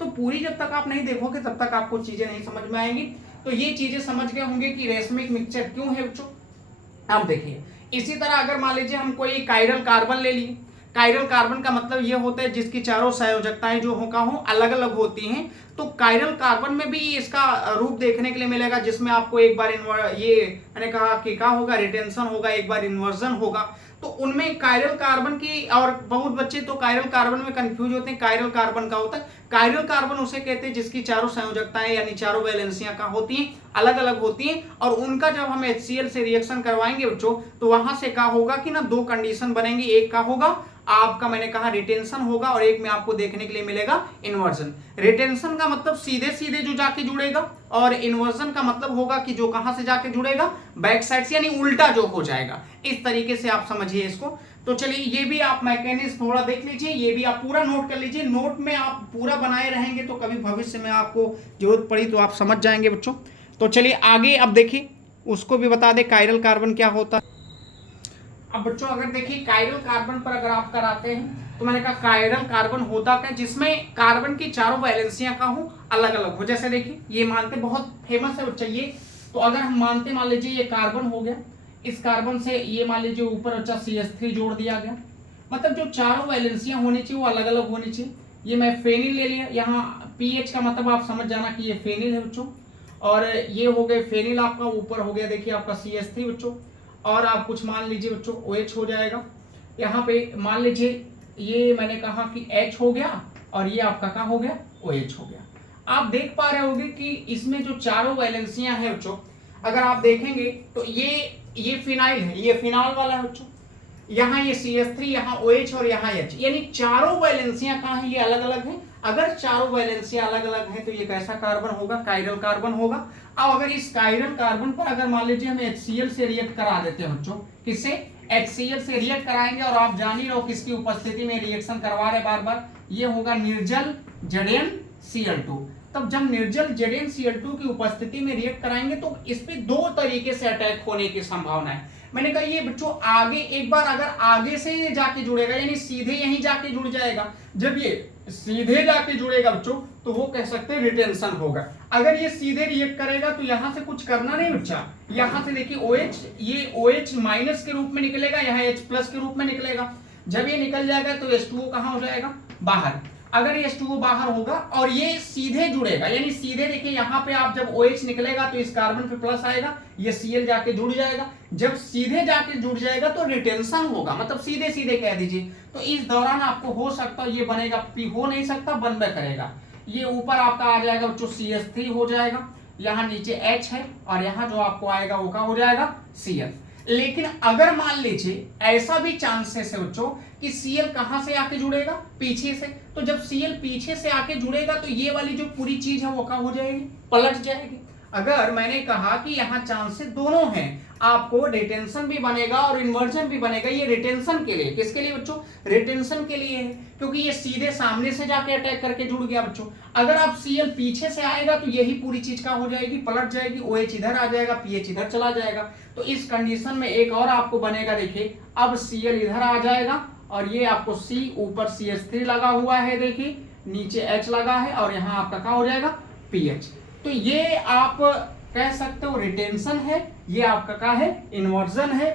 तो पूरी जब तक आप नहीं देखोगे तब तक आपको चीजें नहीं समझ में आएंगी। तो ये चीजें समझ गए होंगे कि रेशमिक मिक्सचर क्यों है बच्चों। अब देखिए इसी तरह अगर मान लीजिए हम कोई कायरल कार्बन ले लिए, कायरल कार्बन का मतलब ये होता है जिसकी चारों संयोजकताएं जो हो अलग अलग होती हैं। तो कायरल कार्बन में भी इसका रूप देखने के लिए मिलेगा, जिसमें आपको एक बार ये मैंने कहा कि क्या होगा, रिटेंशन होगा, एक बार इन्वर्जन होगा। तो उनमें कायरल कार्बन की, और बहुत बच्चे तो कायरल कार्बन में कंफ्यूज होते हैं। कायरल कार्बन का होता है, कायरल कार्बन उसे कहते हैं जिसकी चारों संयोजकताएं यानी चारों वैलेंसियां का होती हैं, अलग अलग होती हैं। और उनका जब हम HCl से रिएक्शन करवाएंगे बच्चों, तो वहां से क्या होगा कि ना 2 कंडीशन बनेंगी। एक का होगा आपका, मैंने कहा रिटेंशन होगा, और एक में आपको देखने के लिए मिलेगा इन्वर्जन। रिटेंशन का मतलब सीधे सीधे जो जाके जुड़ेगा, और इन्वर्जन का मतलब होगा कि जो कहां से जाके जुड़ेगा, बैक साइड से, यानी उल्टा जो हो जाएगा। इस तरीके से आप समझिए इसको। तो चलिए ये भी आप मैकेनिज्म थोड़ा देख लीजिए, ये भी आप पूरा नोट कर लीजिए। नोट में आप पूरा बनाए रहेंगे तो कभी भविष्य में आपको जरूरत पड़ी तो आप समझ जाएंगे बच्चों। तो चलिए आगे अब देखिए, उसको भी बता दे कायरल कार्बन क्या होता है। अब बच्चों अगर देखिए कायरल कार्बन पर अगर आप कराते हैं तो मैंने कहा कायरल कार्बन होता क्या, जिसमें कार्बन की चारों वैलेंसियां का हो अलग अलग हो। जैसे देखिए ये मानते, बहुत फेमस है बच्चा ये। तो अगर हम मानते, मान लीजिए ये कार्बन हो गया, इस कार्बन से ये मान लीजिए ऊपर बच्चा CH3 जोड़ दिया गया, मतलब जो चारों वैलेंसियां होनी चाहिए वो अलग अलग होनी चाहिए। ये मैं फेनिल ले लिया, यहाँ PH का मतलब आप समझ जाना कि ये फेनिल है बच्चों। और ये हो गए फेनिल आपका, ऊपर हो गया देखिए आपका CH3 बच्चों। और आप कुछ मान लीजिए बच्चों OH हो जाएगा। यहाँ पे मान लीजिए ये मैंने कहा कि H हो गया, और ये आपका क्या हो गया, OH हो गया। आप देख पा रहे होंगे कि इसमें जो चारों वैलेंसियां हैं बच्चों, अगर आप देखेंगे तो ये फिनाइल है, ये फिनॉल वाला है बच्चों। यहाँ ये CH3, यहाँ OH और यहाँ H, यानी चारों वैलेंसियां कहाँ हैं, ये अलग अलग हैं। अगर चारों वैलेंसियां अलग अलग हैं तो ये कैसा कार्बन होगा, कायरल कार्बन होगा। अब अगर इस कायरल कार्बन पर अगर मान लीजिए हम HCl से रिएक्ट करा देते हैं बच्चों, किससे, HCl से रिएक्ट कराएंगे, और आप जान ही रहो किसकी उपस्थिति में रिएक्शन करवा रहे बार बार, ये होगा निर्जल ZnCl2। तब जब निर्जल ZnCl2 की उपस्थिति में रिएक्ट कराएंगे तो इस पे 2 तरीके से अटैक होने की संभावना है। मैंने कहा ये बच्चों आगे, एक बार अगर आगे से जाके जुड़ेगा यानी सीधे यहीं जाके जुड़ जाएगा, जब ये सीधे जाके जुड़ेगा बच्चों तो वो कह सकते हैं रिटेंशन होगा। अगर ये सीधे रिएक्ट करेगा तो यहां से कुछ करना नहीं बच्चा, यहां से देखिए OH, ये OH माइनस के रूप में निकलेगा, यहाँ H प्लस के रूप में निकलेगा। जब ये निकल जाएगा तो H2O कहां हो जाएगा, बाहर। अगर ये H2O बाहर होगा और ये सीधे जुड़ेगा, यानी सीधे देखिए यहाँ पे आप जब OH निकलेगा तो इस कार्बन पे प्लस आएगा, ये Cl जाके जुड़ जाएगा। जब सीधे जाके जुड़ जाएगा तो रिटेंशन होगा, मतलब सीधे सीधे कह दीजिए। तो इस दौरान आपको हो सकता है ये बनेगा P, हो नहीं सकता, बनबे करेगा। ये ऊपर आपका आ जाएगा बच्चों CH3 हो जाएगा, यहाँ नीचे H है, और यहाँ जो आपको आएगा वो क्या हो जाएगा, Cl। लेकिन अगर मान लीजिए ऐसा भी चांसेस है बच्चों कि Cl कहां से आके जुड़ेगा, पीछे से। तो जब Cl पीछे से आके जुड़ेगा तो ये वाली जो पूरी चीज है वो क्या हो जाएगी, पलट जाएगी। अगर मैंने कहा कि यहाँ चांसेस दोनों हैं, आपको रिटेंशन भी बनेगा और इन्वर्जन भी बनेगा। ये रिटेंशन के लिए, किसके लिए बच्चों, रिटेंशन के लिए है, क्योंकि ये सीधे सामने से जाके अटैक करके जुड़ गया बच्चों। अगर आप Cl पीछे से आएगा तो यही पूरी चीज का हो जाएगी, पलट जाएगी, OH इधर आ जाएगा, PH इधर चला जाएगा। तो इस कंडीशन में एक और आपको बनेगा, देखिए अब Cl इधर आ जाएगा, और ये आपको C, ऊपर CH3 लगा हुआ है, देखिए नीचे H लगा है, और यहाँ आपका क्या हो जाएगा, PH। तो ये आप कह सकते हो रिटेंशन है, ये आपका क्या है, इन्वर्जन है।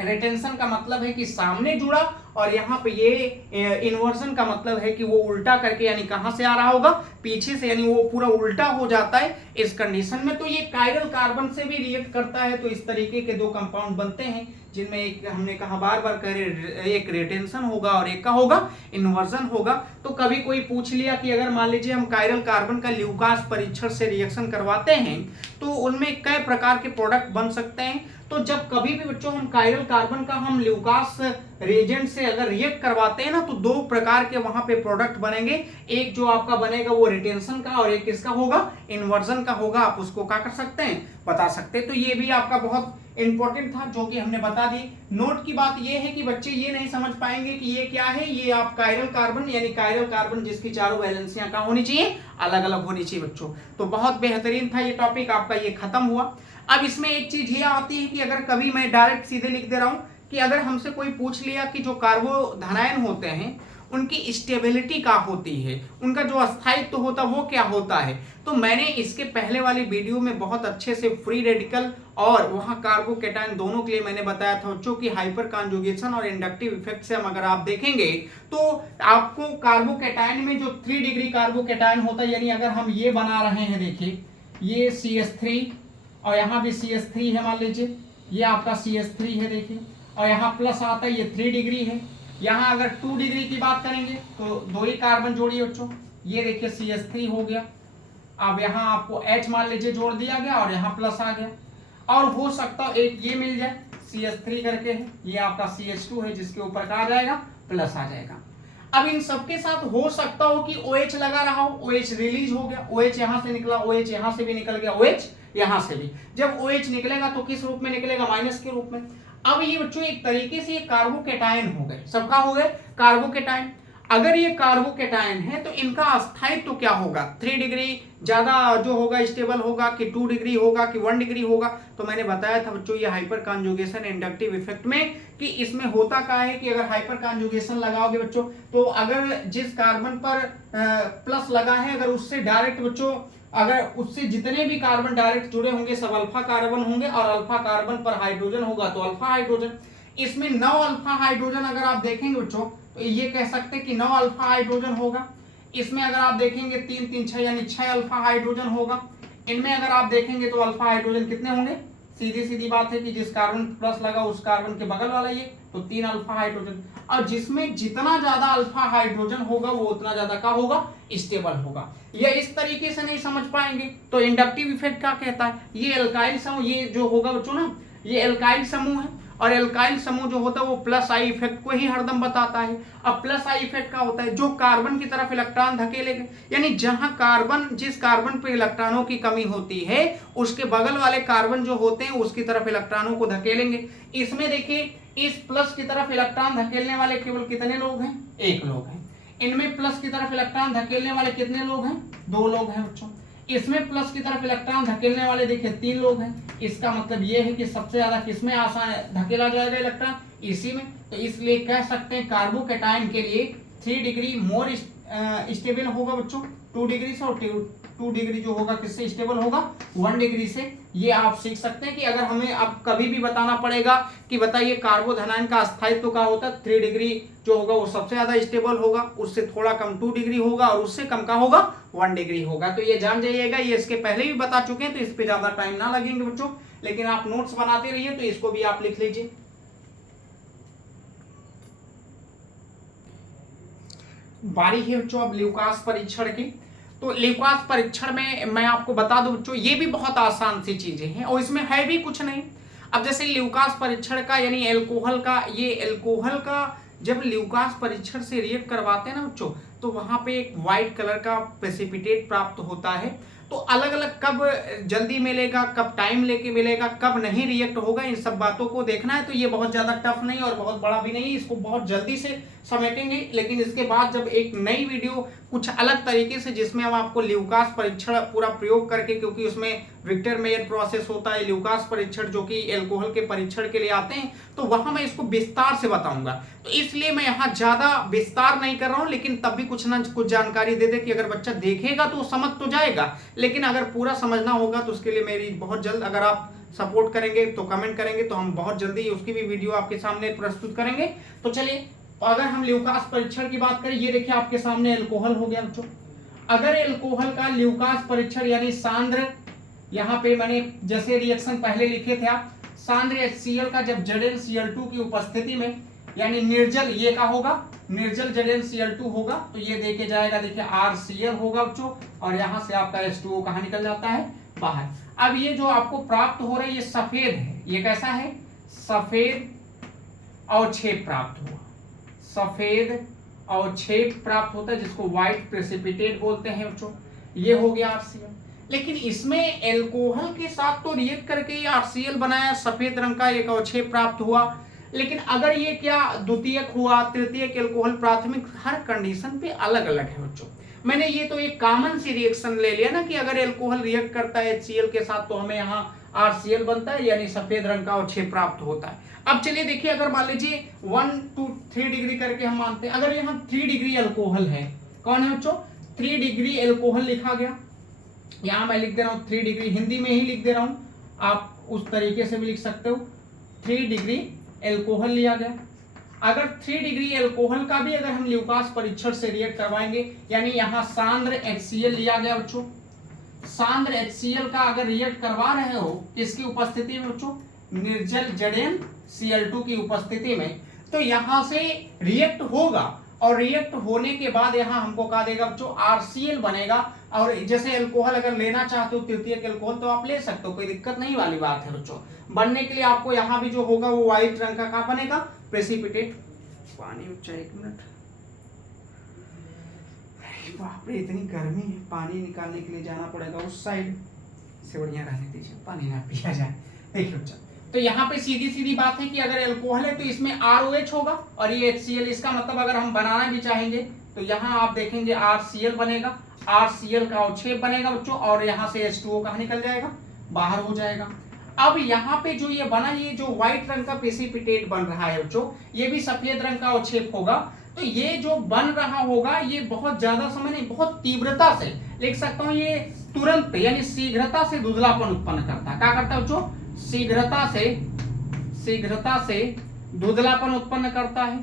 रिटेंशन का मतलब है कि सामने जुड़ा, और यहाँ पे ये इन्वर्जन का मतलब है कि वो उल्टा करके, यानी कहां से आ रहा होगा, पीछे से, यानी वो पूरा उल्टा हो जाता है इस कंडीशन में। तो ये कायरल कार्बन से भी रिएक्ट करता है। तो इस तरीके के 2 कंपाउंड बनते हैं, जिनमें एक हमने कहा बार बार कह रहे, एक रिटेंशन होगा और एक का होगा इन्वर्जन होगा। तो कभी कोई पूछ लिया कि अगर मान लीजिए हम कायरल कार्बन का ल्यूकास परीक्षण से रिएक्शन करवाते हैं तो उनमें कई प्रकार के प्रोडक्ट बन सकते हैं। तो जब कभी भी बच्चों हम कायरल कार्बन का हम ल्यूकास रिएजेंट से अगर रिएक्ट करवाते हैं ना, तो 2 प्रकार के वहां पे प्रोडक्ट बनेंगे। एक जो आपका बनेगा वो रिटेंशन का, और एक किसका होगा, इन्वर्जन का होगा। आप उसको क्या कर सकते हैं, बता सकते हैं। तो ये भी आपका बहुत इंपॉर्टेंट था जो कि हमने बता दी। नोट की बात ये है कि बच्चे ये नहीं समझ पाएंगे कि ये क्या है, ये आप कायरल कार्बन, यानी कायरल कार्बन जिसकी चारों वैलेंसियां क्या होनी चाहिए, अलग अलग होनी चाहिए बच्चों। तो बहुत बेहतरीन था ये टॉपिक आपका, ये खत्म हुआ। अब इसमें एक चीज ये आती है कि अगर कभी मैं डायरेक्ट सीधे लिख दे रहा हूं कि अगर हमसे कोई पूछ लिया कि जो कार्बोधनायन होते हैं उनकी स्टेबिलिटी क्या होती है, उनका जो अस्थायित्व होता है वो क्या होता है, तो मैंने इसके पहले वाली वीडियो में बहुत अच्छे से फ्री रेडिकल और वहां कार्बोकैटायन दोनों के लिए मैंने बताया था बच्चों की हाइपर कॉन्जुगेशन और इंडक्टिव इफेक्ट से हम अगर आप देखेंगे तो आपको कार्बोकैटायन में जो 3 डिग्री कार्बोकैटायन होता है, यानी अगर हम ये बना रहे हैं, देखिए ये CH3 और यहाँ भी CH3 है, मान लीजिए ये आपका CH3 है, देखिए, और यहाँ प्लस आता है, ये 3 डिग्री है। यहाँ अगर 2 डिग्री की बात करेंगे तो 2 ही कार्बन जोड़िए बच्चों, ये देखिए CH3 हो गया। अब यहाँ आपको H मान लीजिए जोड़ दिया गया और यहाँ प्लस आ गया, और हो सकता है एक ये मिल जाए CH3 करके है, ये आपका CH2 है जिसके ऊपर क्या आ जाएगा, प्लस आ जाएगा। अब इन सबके साथ हो सकता हो कि OH लगा रहा हो, OH रिलीज हो गया, OH यहाँ से निकला, OH यहाँ से भी निकल गया, OH यहाँ से भी। जब OH निकलेगा तो किस रूप में निकलेगा, माइनस के रूप में। अब ये बच्चों एक तरीके से ये कार्बोकैटायन हो गए, सबका हो गए कार्बोकैटायन। अगर ये कार्बोकैटायन है तो इनका अस्थायित्व तो क्या होगा, 3 डिग्री ज्यादा जो होगा स्टेबल होगा कि 2 डिग्री होगा कि 1 डिग्री होगा। तो मैंने बताया था बच्चों ये हाइपर कॉन्जुगेशन इंडक्टिव इफेक्ट में कि इसमें होता क्या है कि अगर हाइपर कॉन्जुगेशन लगाओगे बच्चों तो अगर जिस कार्बन पर प्लस लगा है अगर उससे डायरेक्ट बच्चों अगर उससे जितने भी कार्बन डायरेक्ट जुड़े होंगे सब अल्फा कार्बन होंगे और अल्फा कार्बन पर हाइड्रोजन होगा तो अल्फा हाइड्रोजन। इसमें 9 अल्फा हाइड्रोजन अगर आप देखेंगे बच्चों तो ये कह सकते हैं कि 9 अल्फा हाइड्रोजन होगा। इसमें अगर आप देखेंगे 3 3 6 यानी 6 अल्फा हाइड्रोजन होगा। इनमें अगर आप देखेंगे तो अल्फा हाइड्रोजन कितने होंगे, सीधी सीधी बात है कि जिस कार्बन प्लस लगा उस कार्बन के बगल वाला ये तो 3 अल्फा हाइड्रोजन। और जिसमें जितना ज्यादा अल्फा हाइड्रोजन होगा वो उतना ज्यादा का होगा, स्टेबल होगा। ये इस तरीके से नहीं समझ पाएंगे तो इंडक्टिव इफेक्ट क्या कहता है, ये एल्काइल समूह ये जो होगा बच्चों ना ये एल्काइल समूह है और एल्काइल समूह जो होता है वो प्लस आई इफेक्ट को ही हरदम बताता है। अब प्लस आई इफेक्ट क्या होता है, जो कार्बन की तरफ इलेक्ट्रॉन धकेलेगा, यानी जहां कार्बन जिस कार्बन पे इलेक्ट्रॉनों की कमी होती है उसके बगल वाले कार्बन जो होते हैं उसकी तरफ इलेक्ट्रॉनों को धकेलेंगे। इसमें देखिए इस प्लस की तरफ इलेक्ट्रॉन धकेलने वाले केवल कितने लोग हैं, 1 लोग हैं। इनमें प्लस की तरफ इलेक्ट्रॉन धकेलने वाले कितने लोग हैं, 2 लोग हैं बच्चों। इसमें प्लस की तरफ इलेक्ट्रॉन धकेलने वाले देखिए 3 लोग हैं। इसका मतलब यह है कि सबसे ज्यादा किसमें आसान धकेला जाएगा इलेक्ट्रॉन, इसी में। तो इसलिए कह सकते हैं कार्बोकैटायन के लिए 3 डिग्री मोर स्टेबल होगा बच्चों 2 डिग्री से, और 2 डिग्री जो होगा किससे स्टेबल होगा, 1 डिग्री से। ये आप सीख सकते हैं कि अगर हमें अब कभी भी बताना पड़ेगा कि बताइए कार्बोधनायन का अस्थायित्व क्या होता है, 3 डिग्री जो होगा वो सबसे ज्यादा स्टेबल होगा, उससे थोड़ा कम 2 डिग्री होगा और उससे कम का होगा 1 डिग्री होगा। तो ये जान जाइएगा, ये इसके पहले भी बता चुके हैं तो इस पे ज्यादा टाइम ना लगेंगे बच्चों, लेकिन आप नोट्स बनाते रहिए तो इसको भी आप लिख लीजिए। बारी है बच्चों अब ल्यूकास परीक्षण की। तो ल्यूकास परीक्षण में मैं आपको बता दूं बच्चों ये भी बहुत आसान सी चीजें हैं और इसमें है भी कुछ नहीं। अब जैसे ल्यूकास परीक्षण का यानी एल्कोहल का, ये एल्कोहल का जब ल्यूकास परीक्षण से रिएक्ट करवाते हैं ना बच्चों तो वहां पे एक व्हाइट कलर का प्रेसिपिटेट प्राप्त होता है। तो अलग अलग कब जल्दी मिलेगा, कब टाइम लेके मिलेगा, कब नहीं रिएक्ट होगा, इन सब बातों को देखना है। तो ये बहुत ज्यादा टफ नहीं और बहुत बड़ा भी नहीं, इसको बहुत जल्दी से समेटेंगे। लेकिन इसके बाद जब एक नई वीडियो कुछ अलग तरीके से जिसमें हम आपको ल्यूकास परीक्षण पूरा प्रयोग करके, क्योंकि उसमें विक्टर मेयर प्रोसेस होता है, ल्यूकास परीक्षण जो कि एल्कोहल के परीक्षण के लिए आते हैं, तो वहां मैं इसको विस्तार से बताऊंगा। तो इसलिए मैं यहाँ ज्यादा विस्तार नहीं कर रहा हूं, लेकिन तब भी कुछ ना कुछ जानकारी दे दे कि अगर बच्चा देखेगा तो समझ तो जाएगा, लेकिन अगर पूरा समझना होगा तो उसके लिए मेरी बहुत जल्द अगर आप सपोर्ट करेंगे तो कमेंट करेंगे तो हम बहुत जल्दी उसकी भी वीडियो आपके सामने प्रस्तुत करेंगे। तो चलिए अगर हम ल्यूकास परीक्षण की बात करें, ये देखिए आपके सामने एल्कोहल हो गया बच्चों। अगर एल्कोहल का ल्यूकास परीक्षण यानी सांद्र, यहाँ पे मैंने जैसे रिएक्शन पहले लिखे थे आप, सांद्र HCl का जब ZnCl2 की उपस्थिति में यानी निर्जल ये का होगा, निर्जल ZnCl2 होगा तो ये देके जाएगा, देखिए RCl होगा बच्चों, और यहाँ से आपका H2O कहाँ निकल जाता है, बाहर। अब ये जो आपको प्राप्त हो रहा है ये सफेद है, ये कैसा है, सफेद अवक्षेप प्राप्त हुआ, सफेद अवक्षेप प्राप्त होता है जिसको व्हाइट प्रेसिपिटेट बोलते हैं बच्चों, ये हो गया RCl। लेकिन इसमें एल्कोहल के साथ तो रिएक्ट करके ये RCl बनाया, सफेद रंग का एक अवक्षेप प्राप्त हुआ। लेकिन अगर ये क्या द्वितीयक हुआ, तृतीयक एल्कोहल, प्राथमिक, हर कंडीशन पे अलग अलग है बच्चों। मैंने ये तो एक कॉमन सी रिएक्शन ले लिया ना कि अगर एल्कोहल रिएक्ट करता है HCl के साथ तो हमें यहाँ RCl बनता है, यानी सफेद रंग का अवक्षेप प्राप्त होता है। अब चलिए देखिए, अगर मान लीजिए 1 to 3 डिग्री करके हम मानते हैं, अगर यहाँ 3 डिग्री अल्कोहल है, कौन है बच्चों, 3 डिग्री अल्कोहल लिखा गया, यहाँ मैं लिख दे रहा हूँ 3 डिग्री, हिंदी में ही लिख दे रहा हूँ, आप उस तरीके से भी लिख सकते हो, 3 डिग्री अल्कोहल लिया गया। अगर 3 डिग्री अल्कोहल का भी अगर हम ल्यूकास परीक्षण से रिएक्ट करवाएंगे, यानी यहाँ सांद्र HCl लिया गया बच्चों, सांद्र HCl का अगर रिएक्ट करवा रहे हो किसकी उपस्थिति में बच्चों, निर्जल ZnCl2 की उपस्थिति में, तो यहां से रिएक्ट होगा, और रिएक्ट होने के बाद यहां हमको कहा देगा बच्चों RCl बनेगा। और जैसे अल्कोहल अगर लेना चाहते हो तृतीयक अल्कोहल तो आप ले सकते हो, कोई दिक्कत नहीं वाली बात है बच्चों। बनने के लिए आपको यहां भी जो होगा वो व्हाइट रंग का क्या बनेगा, प्रेसिपिटेट। पानी बच्चा 1 मिनट, बाप रे इतनी गर्मी है, पानी निकालने के लिए जाना पड़ेगा उस साइड से, बढ़िया रहने दीजिए, पानी ना पिया जाए। देखिए बच्चा, तो यहाँ पे सीधी सीधी बात है कि अगर अल्कोहल है तो इसमें ROH होगा और ये HCl, इसका मतलब अगर हम बनाना भी चाहेंगे तो यहाँ आप देखेंगे RCl बनेगा, RCl का अवक्षेप बनेगा बच्चों, और यहाँ से H2O कहाँ निकल जाएगा, बाहर हो जाएगा। अब यहाँ पे जो ये बना, ये जो व्हाइट रंग का प्रेसिपिटेट बन रहा है बच्चों, ये भी सफेद रंग का अवक्षेप होगा। तो ये जो बन रहा होगा ये बहुत ज्यादा समय नहीं, बहुत तीव्रता से लिख सकता हूँ, ये तुरंत यानी शीघ्रता से धुंधलापन उत्पन्न करता है। क्या करता है बच्चों, शीघ्रता से धुंधलापन उत्पन्न करता है,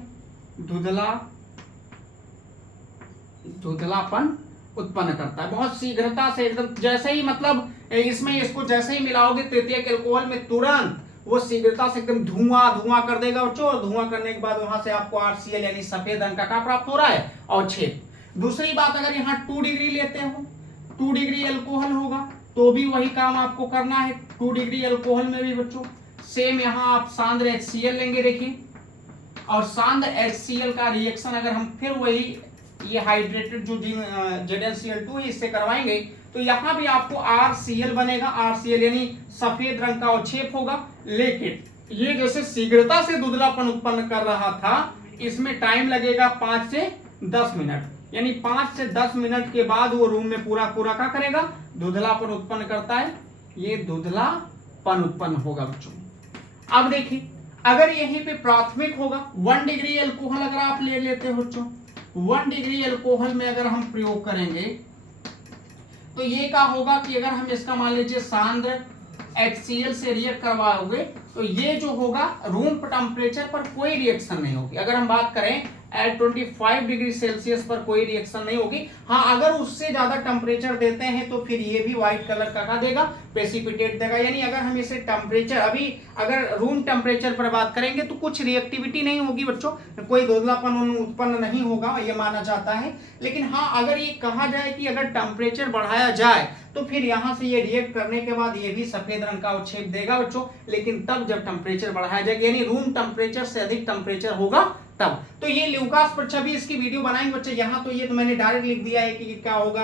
धुंधलापन उत्पन्न करता है बहुत शीघ्रता से, एकदम जैसे ही, मतलब इसमें इसको जैसे ही मिलाओगे तृतीयक अल्कोहल में, तुरंत वो शीघ्रता से एकदम धुआं कर देगा बच्चों, और धुआं करने के बाद वहां से आपको RCl यानी सफेद रंग का क्या प्राप्त हो रहा है, अवक्षेप। दूसरी बात, अगर यहाँ 2 डिग्री लेते हो, 2 डिग्री अल्कोहल होगा तो भी वही काम आपको करना है। 2 डिग्री अल्कोहल में भी बच्चों सेम यहाँ आप सांद्र HCl लेंगे, देखिए, और सांद्र HCl का रिएक्शन अगर हम फिर वही ये हाइड्रेटेड जो ZnCl2 है इससे करवाएंगे तो यहाँ भी आपको RCl बनेगा, RCl यानी सफेद रंग का अवक्षेप होगा। लेकिन ये जैसे शीघ्रता से धुंधलापन उत्पन्न कर रहा था, इसमें टाइम लगेगा 5 से 10 मिनट, यानी 5 से 10 मिनट के बाद वो रूम में पूरा क्या करेगा, धुंधलापन उत्पन्न करता है, ये धुंधलापन उत्पन्न होगा बच्चों। अब देखिए, अगर यहीं पे प्राथमिक होगा, 1 डिग्री अल्कोहल अगर आप ले लेते हो बच्चों, 1 डिग्री अल्कोहल में अगर हम प्रयोग करेंगे तो ये क्या होगा कि अगर हम इसका मान लीजिए सांद्र HCl से रिएक्ट करवाओगे तो ये जो होगा रूम टेम्परेचर पर कोई रिएक्शन नहीं होगी। अगर हम बात करें एट 25 डिग्री सेल्सियस पर कोई रिएक्शन नहीं होगी। हाँ, अगर उससे ज्यादा टेम्परेचर देते हैं तो फिर ये भी व्हाइट कलर का देगा, प्रेसिपिटेट देगा। यानी अगर हम इसे टेम्परेचर, अभी अगर रूम टेम्परेचर पर बात करेंगे तो कुछ रिएक्टिविटी नहीं होगी बच्चों, कोई धुंधलापन उत्पन्न नहीं होगा, ये माना जाता है। लेकिन हाँ, अगर ये कहा जाए कि अगर टेम्परेचर बढ़ाया जाए तो फिर यहाँ से ये रिएक्ट करने के बाद ये भी सफेद रंग का अवक्षेप देगा बच्चों, लेकिन तब जब टेम्परेचर बढ़ाया जाएगा, यानी रूम टेम्परेचर से अधिक टेम्परेचर होगा तब। तो ये ल्यूकास परीक्षा भी इसकी वीडियो बनाएंगे बच्चे। यहाँ तो ये तो मैंने डायरेक्ट लिख दिया है कि क्या होगा,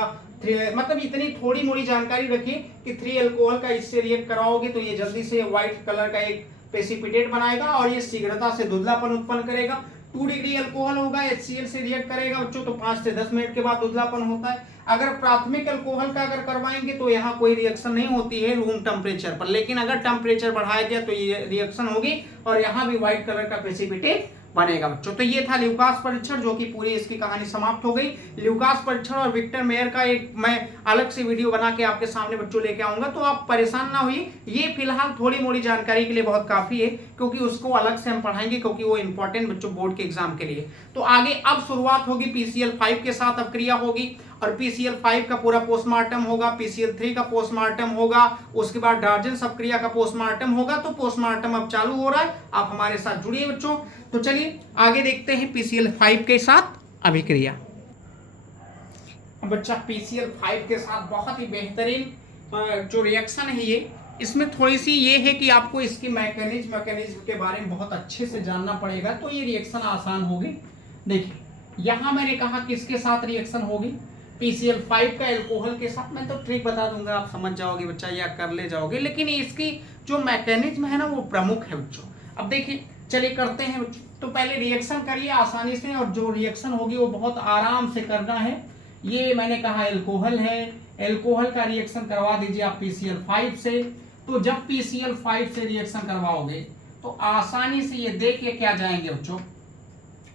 मतलब इतनी थोड़ी मोड़ी जानकारी रखिए कि 3 अल्कोहल का इससे रिएक्ट कराओगे तो ये जल्दी से व्हाइट कलर का एक प्रेसिपिटेट बनाएगा और ये शीघ्रता से धुंधलापन उत्पन्न करेगा। 2 डिग्री अल्कोहल होगा, HCl से रिएक्ट करेगा बच्चों, तो 5 से 10 मिनट के बाद धुंधलापन होता है। अगर प्राथमिक अल्कोहल का अगर करवाएंगे तो यहाँ कोई रिएक्शन नहीं होती है रूम टेम्परेचर पर, लेकिन अगर टेम्परेचर बढ़ाया गया तो ये रिएक्शन होगी और यहाँ भी व्हाइट कलर का प्रेसिपिटेट बनेगा बच्चों। तो ये था ल्यूकास परीक्षण, जो कि पूरी इसकी कहानी समाप्त हो गई। ल्यूकास परीक्षण और विक्टर मेयर का एक मैं अलग से वीडियो बना के आपके सामने बच्चों लेके आऊंगा, तो आप परेशान ना होइए। ये फिलहाल थोड़ी मोड़ी जानकारी के लिए बहुत काफी है, क्योंकि उसको अलग से हम पढ़ाएंगे, क्योंकि वो इंपॉर्टेंट बच्चों बोर्ड के एग्जाम के लिए। तो आगे अब शुरुआत होगी PCl5 के साथ, अब क्रिया होगी और PCl5 का पूरा पोस्टमार्टम होगा, PCl3 का पोस्टमार्टम होगा, उसके बाद डार्जन सबक्रिया का पोस्टमार्टम होगा। तो पोस्टमार्टम अब चालू हो रहा है, आप हमारे साथ जुड़िए बच्चों। तो चलिए आगे देखते हैं PCl5 के साथ अभिक्रिया। बच्चा PCl5 के साथ बहुत ही बेहतरीन जो रिएक्शन है ये, इसमें थोड़ी सी ये है कि आपको इसकी मैकेनिज्म के बारे में बहुत अच्छे से जानना पड़ेगा, तो ये रिएक्शन आसान होगी। देखिए यहाँ मैंने कहा किसके साथ रिएक्शन होगी, PCl5 का अल्कोहल के साथ। मैं तो ट्रिक बता दूंगा, आप समझ जाओगे बच्चा या कर ले जाओगे, लेकिन इसकी जो मैकेनिज्म है ना वो प्रमुख है बच्चों। अब देखिए चलिए करते हैं बच्चों। तो पहले रिएक्शन करिए आसानी से, और जो रिएक्शन होगी वो बहुत आराम से करना है। ये मैंने कहा अल्कोहल है, अल्कोहल का रिएक्शन करवा दीजिए आप PCl5 से। तो जब PCl5 से रिएक्शन करवाओगे तो आसानी से ये देख के क्या जाएंगे बच्चों,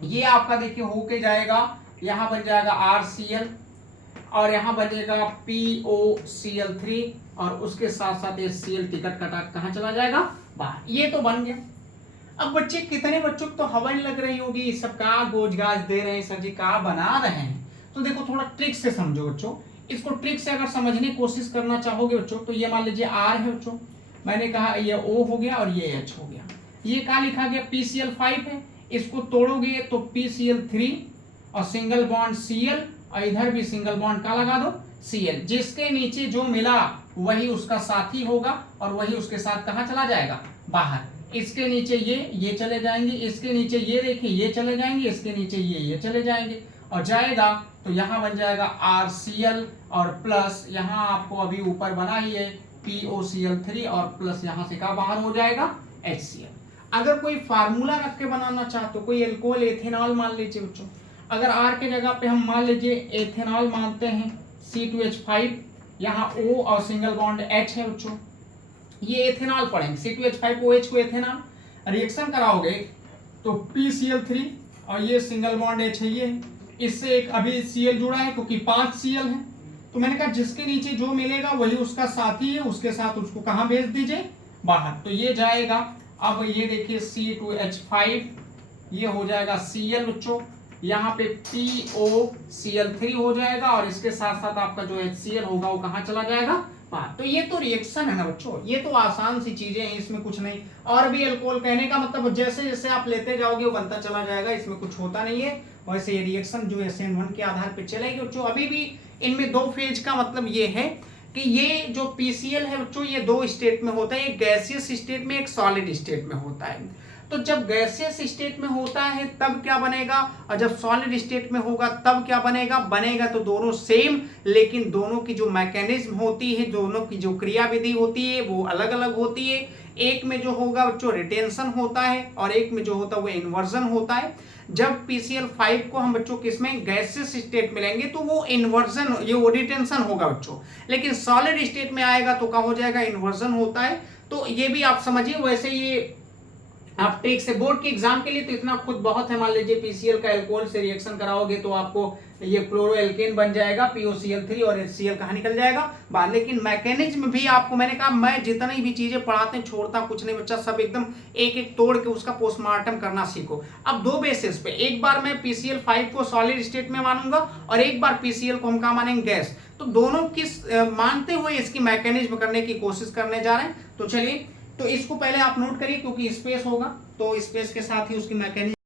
ये आपका देखिए होके जाएगा, यहां बन जाएगा RCl और यहां बनेगा POCl3 और उसके साथ साथ HCl टिकट कटा कहां चला जाएगा, बाहर। ये तो बन गया। अब बच्चे कितने बच्चों को तो हवा नहीं लग रही होगी, सब का गोज गाज दे रहे हैं सर जी, का बना रहे हैं। तो देखो थोड़ा ट्रिक से समझो बच्चों, इसको ट्रिक से अगर समझने की कोशिश करना चाहोगे बच्चों, तो ये मान लीजिए R है बच्चों, मैंने कहा ये O हो गया और ये H हो गया, ये क्या लिखा गया PCl5 है, इसको तोड़ोगे तो PCl3 और सिंगल बॉन्ड Cl और इधर भी सिंगल बॉन्ड का लगा दो Cl, जिसके नीचे जो मिला वही उसका साथी होगा और वही उसके साथ कहां चला जाएगा, बाहर। इसके नीचे ये चले जाएंगे, इसके नीचे ये देखिए ये चले जाएंगे, इसके नीचे ये चले जाएंगे और जाएगा तो यहां बन जाएगा RCl और प्लस यहां आपको अभी ऊपर बना ही है POCl3 और प्लस यहां से क्या बाहर हो जाएगा HCl। अगर कोई फार्मूला रख के बनाना चाहते हो, कोई एल्कोहल एथेनॉल मान लीजिए बच्चों, अगर R के जगह पे हम मान लीजिए एथेनॉल मानते हैं C2H5, यहाँ O और सिंगल बॉन्ड H है बच्चों, ये एथेनॉल पढ़ेंगे C2H5OH को एथेनॉल, रिएक्शन कराओगे तो PCl3 और ये सिंगल बॉन्ड H है, ये इससे एक अभी Cl जुड़ा है क्योंकि 5 Cl है, तो मैंने कहा जिसके नीचे जो मिलेगा वही उसका साथी है, उसके साथ उसको कहां भेज दीजिए, बाहर। तो ये जाएगा, अब ये देखिए C2H5 ये हो जाएगा Cl बच्चों, यहाँ पे POCl3 हो जाएगा और इसके साथ साथ आपका जो HCl होगा वो कहाँ चला जाएगा, बाहर। तो ये तो रिएक्शन है ना बच्चों, ये तो आसान सी चीजें हैं, इसमें कुछ नहीं। और भी अल्कोहल कहने का मतलब जैसे जैसे आप लेते जाओगे वो बनता चला जाएगा, इसमें कुछ होता नहीं है। वैसे ये रिएक्शन जो SN1 के आधार पर चलेगी बच्चों। अभी भी इनमें दो फेज का मतलब ये है कि ये जो PCl है बच्चों, ये दो स्टेट में होता है, एक गैसियस स्टेट में, एक सॉलिड स्टेट में होता है। तो जब गैसियस स्टेट में होता है तब क्या बनेगा, और जब सॉलिड स्टेट में होगा तब क्या बनेगा तो दोनों सेम, लेकिन दोनों की जो मैकेनिज्म होती है, दोनों की जो क्रियाविधि होती है वो अलग अलग होती है। एक में जो होगा बच्चों रिटेंशन होता है और एक में जो होता है वो इन्वर्जन होता है। जब PCl5 को हम बच्चों किसमें गैसियस स्टेट में लेंगे तो वो इन्वर्जन, ये वो रिटेंशन होगा बच्चों, लेकिन सॉलिड स्टेट में आएगा तो क्या हो जाएगा, इन्वर्जन होता है। तो ये भी आप समझिए। वैसे ये आप ट्रिक से बोर्ड के एग्जाम के लिए तो इतना खुद बहुत है। मान लीजिए PCl का अल्कोहल से रिएक्शन कराओगे तो आपको ये क्लोरोएल्केन बन जाएगा, POCl3 और HCl कहाँ निकल जाएगा बाहर। लेकिन मैकेनिज्म भी आपको, मैंने कहा मैं जितनी भी चीजें पढ़ाते हैं छोड़ता कुछ नहीं बच्चा, सब एकदम एक एक तोड़ के उसका पोस्टमार्टम करना सीखो। अब दो बेसिस पे, एक बार मैं PCl5 को सॉलिड स्टेट में मानूंगा और एक बार PCl को हम क्या मानेंगे, गैस। तो दोनों किस मानते हुए इसकी मैकेनिज्म करने की कोशिश करने जा रहे हैं। तो चलिए, तो इसको पहले आप नोट करिए क्योंकि स्पेस होगा तो स्पेस के साथ ही उसकी मैकेनिज्म